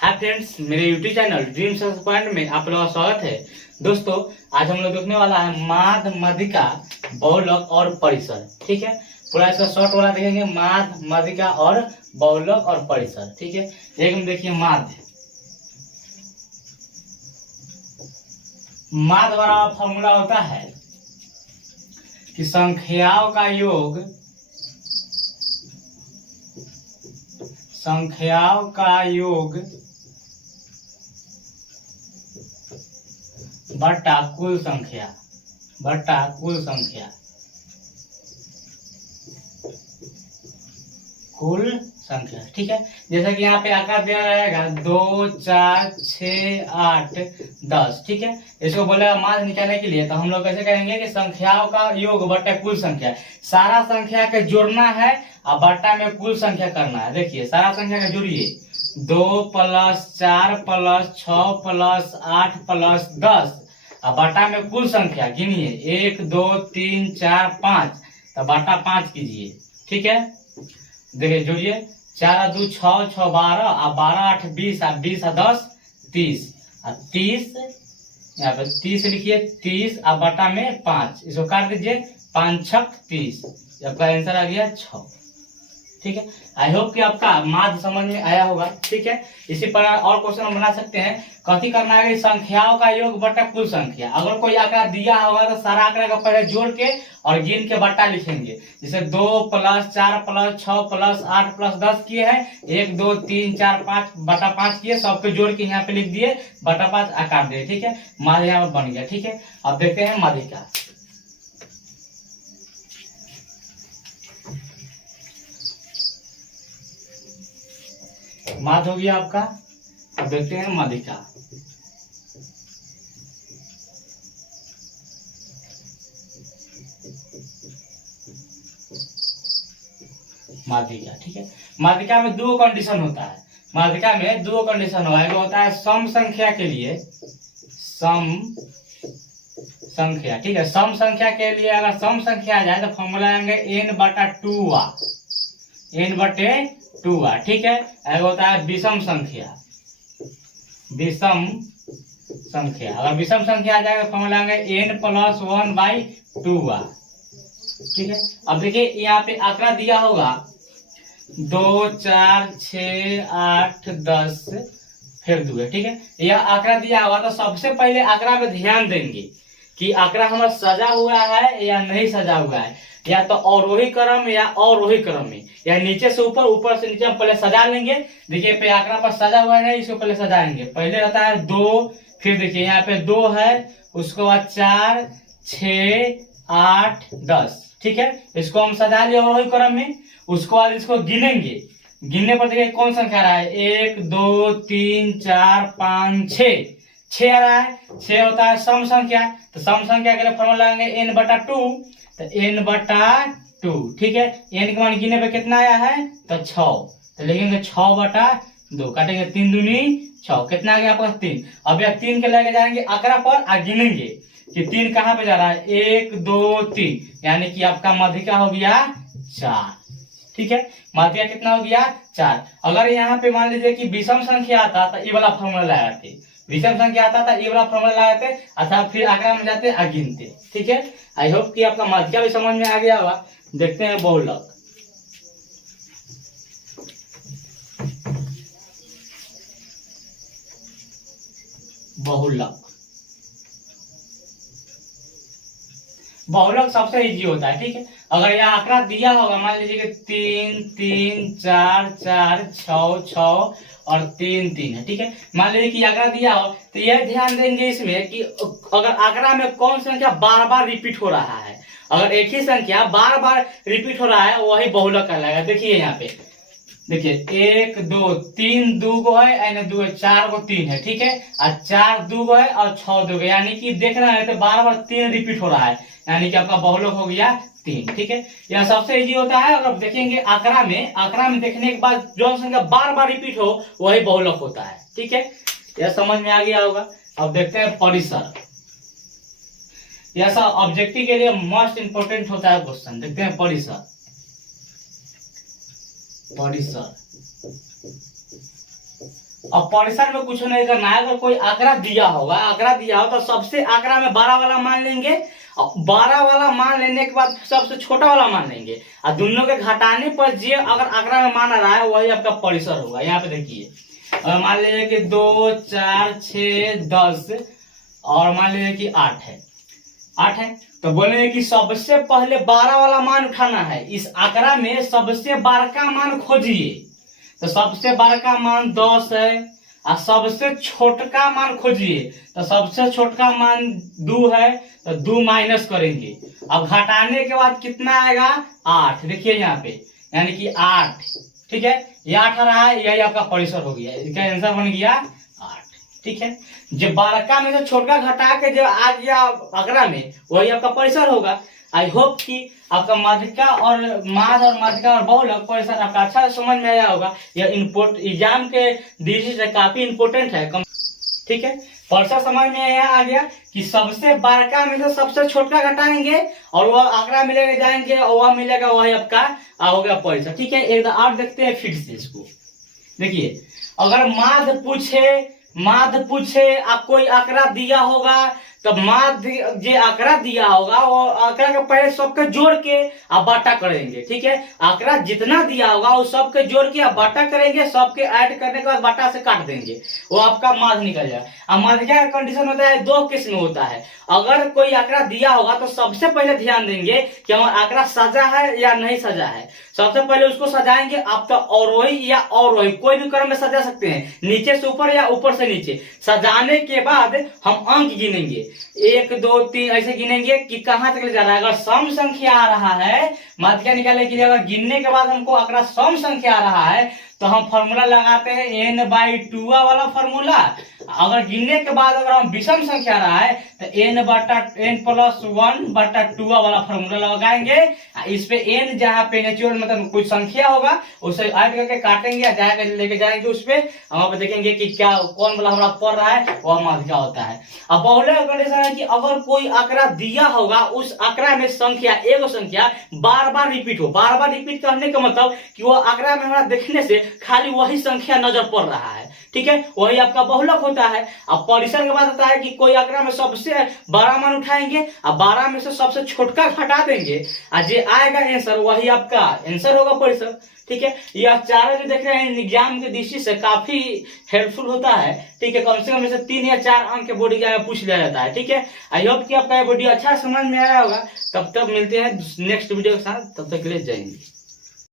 Hi friends, मेरे YouTube channel dream success point में आप लोगों का स्वागत है। दोस्तों, आज हम लोग देखने वाला है माध, मधिका, बहुलक और परिसर। ठीक है, पूरा इसका शॉर्ट वाला देखेंगे, माध, मधिका और बहुलक और परिसर। ठीक है, एक हम देखिए माध। माध वाला फॉर्मूला होता है कि संख्याओं का योग बटा कुल संख्या ठीक है। जैसा कि यहाँ पे आकार दिया रहेगा 2, 4, 6, 8, 10। ठीक है, इसको बोलेगा माध्य निकालने के लिए, तो हम लोग कैसे करेंगे कि संख्याओं का योग बटा कुल संख्या, सारा संख्या के जोड़ना है और बटा में कुल संख्या करना है। देखिए, सारा संख्या का जोड़िए, 2 + 4 + 6 + 8 + 10 और बटा में कुल संख्या गिनिए, 1, 2, 3, 4, 5, तो बटा 5 कीजिए। ठीक है, देखिए जोड़िए, 4 × 2 = 6, 6 = 12 और 12 × 8 = 20 और 20 × 10 = 30 और 30 यहाँ पे 30 लिखिए, 30 और बटा में 5, इसको काट दीजिए, 5 × 6 = 30। आपका आंसर आ गया 6। ठीक है, आई होप कि आपका माध्य समझ में आया होगा। ठीक है, इसी प्रकार और क्वेश्चन हम बना सकते हैं। कथी करना है कि संख्याओं का योग बटा कुल संख्या। अगर कोई आंकड़ा दिया होगा तो सारा आंकड़ा का पहले जोड़ के और गिन के बटा लिखेंगे। जैसे 2 + 4 + 6 + 8 + 10 किए हैं, 1, 2, 3, 4, 5 बटा 5 किए, सबके जोड़ के यहाँ पे लिख दिए, बटा 5 आकार दिए। ठीक है, माध्य यहाँ पर बन गया। ठीक है, अब देखते हैं माध्यिका। माध्य हो गया आपका, अब देखते हैं माध्यिका। माध्यिका, ठीक है, माध्यिका में दो कंडीशन होता है। माध्यिका में दो कंडीशन होता है सम संख्या के लिए, सम संख्या। ठीक है, सम संख्या के लिए अगर सम संख्या आ जाए तो फॉर्मूला आएंगे n/2a, n/2a। ठीक है, एक होता है विषम संख्या। अगर विषम संख्या आ जाएगा फॉर्मूला आएंगे n + 1/2a। ठीक है, अब देखिए यहाँ पे आंकड़ा दिया होगा 2, 4, 6, 8, 10 फिर 2 है। ठीक है, यह आंकड़ा दिया होगा तो सबसे पहले आंकड़ा में ध्यान देंगे कि आंकड़ा हमारा सजा हुआ है या नहीं सजा हुआ है, या तो अवरोही क्रम या अवरोही क्रम में, या नीचे से ऊपर, ऊपर से नीचे हम पहले सजा लेंगे। देखिए पे आंकड़ा पर सजा हुआ है नहीं, इसको पहले सजाएंगे। पहले रहता है 2, फिर देखिए यहाँ पे 2 है, उसके बाद 4, 6, 8, 10। ठीक है, इसको हम सजा लिए अवरोही क्रम में। उसके बाद इसको गिनेंगे, गिनने पर देखिए कौन संख्या रहा है, 1, 2, 3, 4, 5, 6 आ रहा है। 6 होता है सम संख्या, तो सम संख्या के लिए फॉर्मूला लगाएंगे n/2, तो n/2। ठीक है, n का मान गिनने पे कितना आया है तो 6, तो लिखेंगे 6/2, काटेंगे 3 दूनी 6, कितना आ गया आपका 3। अब यह 3 के लेके जाएंगे आंकड़ा पर और गिनेंगे कि 3 कहाँ पे जा रहा है, 1, 2, 3, यानी कि आपका माध्यिका हो गया 4। ठीक है, माध्यिका कितना हो गया 4। अगर यहाँ पे मान लीजिए कि विषम संख्या आता तो ये वाला फॉर्मूला लगाते, विषम संख्या आता था ये वाला फॉर्मूला लगाते, अर्थात फिर आंकड़ा में जाते और गिनते। ठीक है, आई होप कि आपका माध्यिका भी समझ में आ गया होगा। देखते हैं बहुलक। बहुलक सबसे इजी होता है। ठीक है, अगर यह आंकड़ा दिया होगा, मान लीजिए कि 3, 3, 4, 4, 6, 6 और 3, 3 है। ठीक है, मान लीजिए कि आंकड़ा दिया हो तो यह ध्यान देंगे इसमें कि अगर आंकड़ा में कौन संख्या बार बार रिपीट हो रहा है, अगर एक ही संख्या बार बार रिपीट हो रहा है वही बहुलक कहलाएगा। देखिए यहाँ पे देखिए 1, 2, 3 2 है, 2 है, 4 3 है। ठीक है, और 4 2 है और 6 2 है, यानी कि देखना है तो बार बार 3 रिपीट हो रहा है, यानी कि आपका बहुलक हो गया 3। ठीक है, यह सबसे इजी होता है। अगर देखेंगे आंकड़ा में देखने के बाद जो संख्या बार बार रिपीट हो वही बहुलक होता है। ठीक है, यह समझ में आ गया होगा। अब देखते हैं परिसर। यह सब ऑब्जेक्टिव के लिए मोस्ट इंपोर्टेंट होता है क्वेश्चन। देखते हैं परिसर। अब परिसर में कुछ नहीं करना है। अगर कोई आंकड़ा दिया होगा, आंकड़ा दिया हो तो सबसे आंकड़ा में 12 वाला मान लेंगे, और 12 वाला मान लेने के बाद सबसे छोटा वाला मान लेंगे, और दोनों के घटाने पर जो अगर आंकड़ा में मान रहा है वही आपका परिसर होगा। यहाँ पे देखिए, अगर मान लीजिए कि 2, 4, 6, 10 और मान लीजिए कि 8 है, 8 है, तो बोलेंगे कि सबसे पहले 12 वाला मान उठाना है। इस आंकड़ा में सबसे बड़ा का मान खोजिए, तो सबसे बड़ा का मान 10 है, और सबसे छोटका मान खोजिए, तो सबसे छोटका मान 2 है, तो 2 माइनस करेंगे। अब घटाने के बाद कितना आएगा? 8। देखिए यहाँ पे, यानी कि 8, ठीक है, ये 8 आ रहा है, यही आपका परिसर हो गया, इसका आंसर बन गया 8। ठीक है, जो बारका में से छोटका घटा के जो आ गया आंकड़ा में वही आपका परिसर होगा। आई होप कि आपका माध्यिका और माध्य और माध्यिका और बहुलक परिसर आपका अच्छा समझ में आया होगा। यह एग्जाम के दृष्टि से काफी इंपोर्टेंट है। ठीक है, परिसर समझ में आ गया कि सबसे बड़का में से सबसे छोटका घटाएंगे और वह आंकड़ा मिलेगा जाएंगे और वह मिलेगा, वही आपका हो गया परिसर। ठीक है, एक और देखते हैं फिर से इसको। देखिए, अगर माध्य पूछे आप कोई आंकड़ा दिया होगा, तो माध्य जो आंकड़ा दिया होगा वो आंकड़ा के पहले सबके जोड़ के आप बाटा करेंगे। ठीक है, आंकड़ा जितना दिया होगा वो सबके जोड़ के आप बाटा करेंगे, सबके ऐड करने के बाद बाटा से काट देंगे, वो आपका माध्य निकल जाएगा। अब माध्यिका का कंडीशन होता है 2 केस में होता है। अगर कोई आंकड़ा दिया होगा तो सबसे पहले ध्यान देंगे कि हमारा आंकड़ा सजा है या नहीं सजा है। सबसे पहले उसको सजाएंगे, आपका अवरोही या अवरोही कोई भी क्रम में सजा सकते हैं, नीचे से ऊपर या ऊपर से नीचे। सजाने के बाद हम अंक गिनेंगे, 1, 2, 3 ऐसे गिनेंगे कि कहां तक ले जा रहा है। अगर सम संख्या आ रहा है, माध्यिका निकालने के लिए अगर गिनने के बाद हमको आंकड़ा सम संख्या आ रहा है तो हम फॉर्मूला लगाते हैं n/2 वाला फॉर्मूला। अगर गिनने के बाद अगर हम विषम संख्या रहा है तो n+1/2 वाला फॉर्मूला लगाएंगे। इस पे n जहाँ पे नेचुरल मतलब कुछ संख्या होगा उसे ऐड करके काटेंगे, जाकर लेके जाएंगे उस पे, हम देखेंगे कि क्या कौन वाला हमारा पड़ रहा है, वह माध्यिका होता है। अब बहुलक कंडीशन है कि अगर कोई आंकड़ा दिया होगा, उस आंकड़ा में संख्या एगो संख्या बार बार रिपीट हो। बार बार रिपीट करने का मतलब कि वो आंकड़ा में हमारा देखने से खाली वही संख्या नजर पड़ रहा है। ठीक है, वही आपका बहुलक होता है। अब परिसर के बाद होता है कि कोई आंकड़ा में सबसे बड़ा मान उठाएंगे और 12 में से सबसे छोटका घटा देंगे, और जो आएगा आंसर वही आपका आंसर होगा परिसर। ठीक है, यह चारों जो देख रहे हैं एग्जाम की दृष्टि से काफी हेल्पफुल होता है। ठीक है, कम से कम से 3 या 4 अंक के बोर्ड एग्जाम में पूछ लिया जाता है। ठीक है, आई होप कि आपका ये वीडियो अच्छा समझ में आया होगा। तब तक मिलते हैं नेक्स्ट वीडियो के साथ, तब तक के लिए जय हिंद।